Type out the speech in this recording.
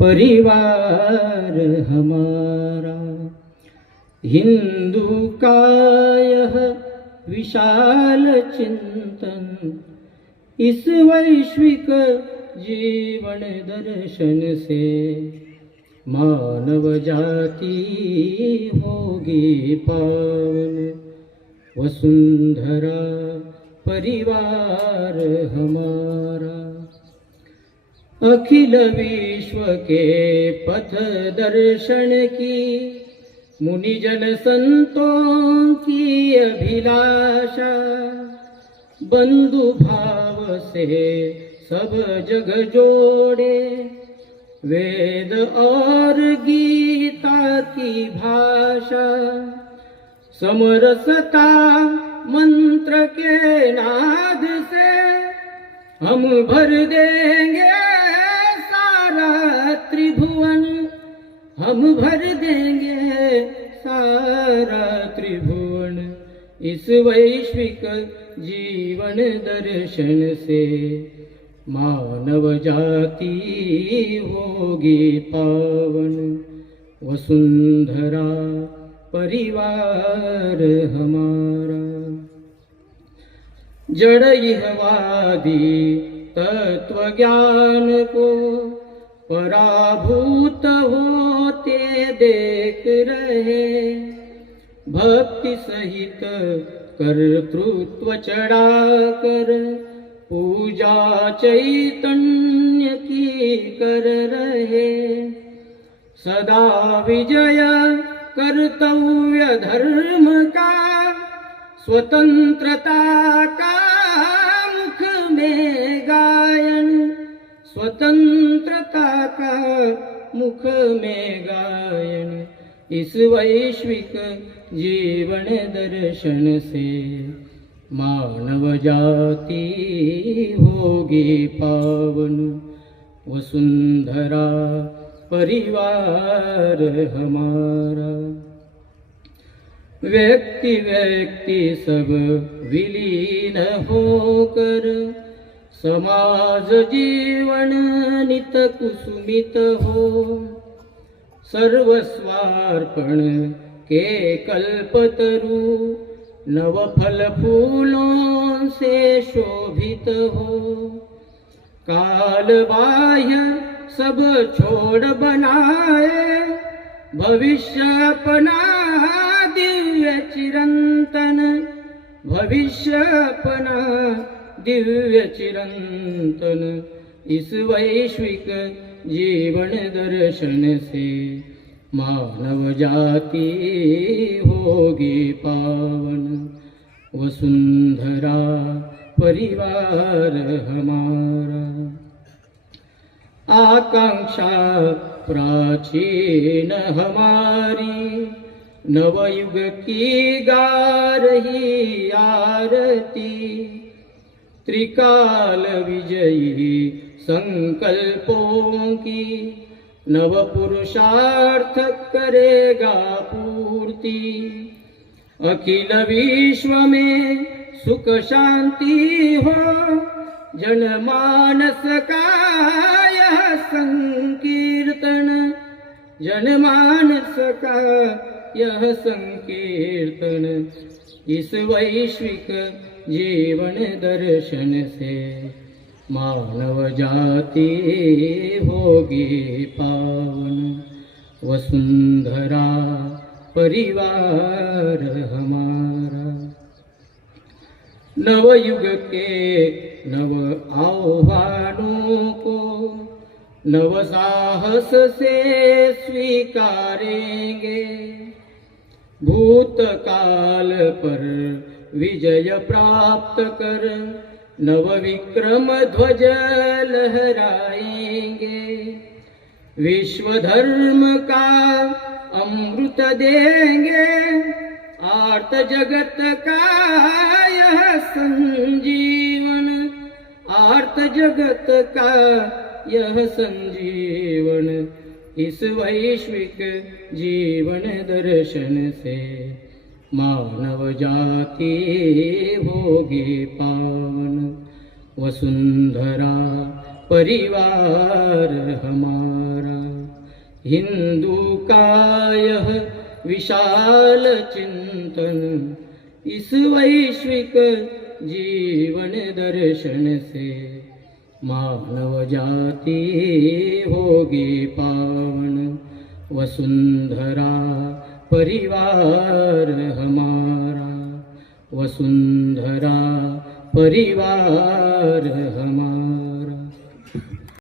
परिवार हमारा। हिंदू काय विशाल चिंतन इस वैश्विक जीवन दर्शन से मानव जाति होगी पावन। वसुंधरा परिवार हमारा। अखिल विश्व के पथ दर्शन की, मुनिजन संतों की अभिलाषा। बंधु भाव से सब जग जोड़े, वेद और गीता की भाषा। समरसता मंत्र के नाद से हम भर देंगे हम भर देंगे सारा त्रिभुवन इस वैश्विक जीवन दर्शन से। मानव जाति होगी पावन, वसुंधरा परिवार हमारा। जड़ यहवादी तत्व ज्ञान को पराभूत होते देख रहे। भक्ति सहित कर्तृत्व चढ़ा कर, पूजा चैतन्य की कर रहे। सदा विजय कर्तव्य धर्म का, स्वतंत्रता का स्वतंत्रता का मुख में गायन, इस वैश्विक जीवन दर्शन से मानव जाति होगी पावन। वसुंधरा परिवार हमारा। व्यक्ति व्यक्ति सब विलीन होकर समाज जीवन नित कुसुमित हो। सर्वस्वार्पण के कल्पतरु नव फल फूलों से शोभित हो। काल बाह्य सब छोड़ बनाए भविष्य अपना दिव्य चिरंतन। भविष्य अपना दिव्य चिरंतन इस वैश्विक जीवन दर्शन से मानव जाति होगी पावन। वसुंधरा परिवार हमारा। आकांक्षा प्राचीन हमारी, नवयुग की गा रही आरती। त्रिकाल विजयी संकल्पों की। नव पुरुषार्थ करेगा पूर्ति। अखिल विश्व में सुख शांति हो। जनमानस का यह संकीर्तन। जनमानस का यह संकीर्तन। इस वैश्विक जीवन दर्शन से मानव जाति होगी पावन। वसुंधरा परिवार हमारा। नवयुग के नव आह्वानों को नव साहस से स्वीकारेंगे। भूतकाल पर विजय प्राप्त कर, नव विक्रम ध्वज लहराएँगे। विश्व धर्म का अमृत देंगे, आर्त जगत का यह संजीवन। आर्त जगत का यह संजीवन, इस वैश्विक जीवन दर्शन से। मानव जाति होगी पावन वसुंधरा परिवार हमारा। हिंदू का यह विशाल चिंतन, इस वैश्विक जीवन दर्शन से मानव जाति होगी पावन वसुंधरा परिवार हमारा वसुंधरा परिवार हमारा।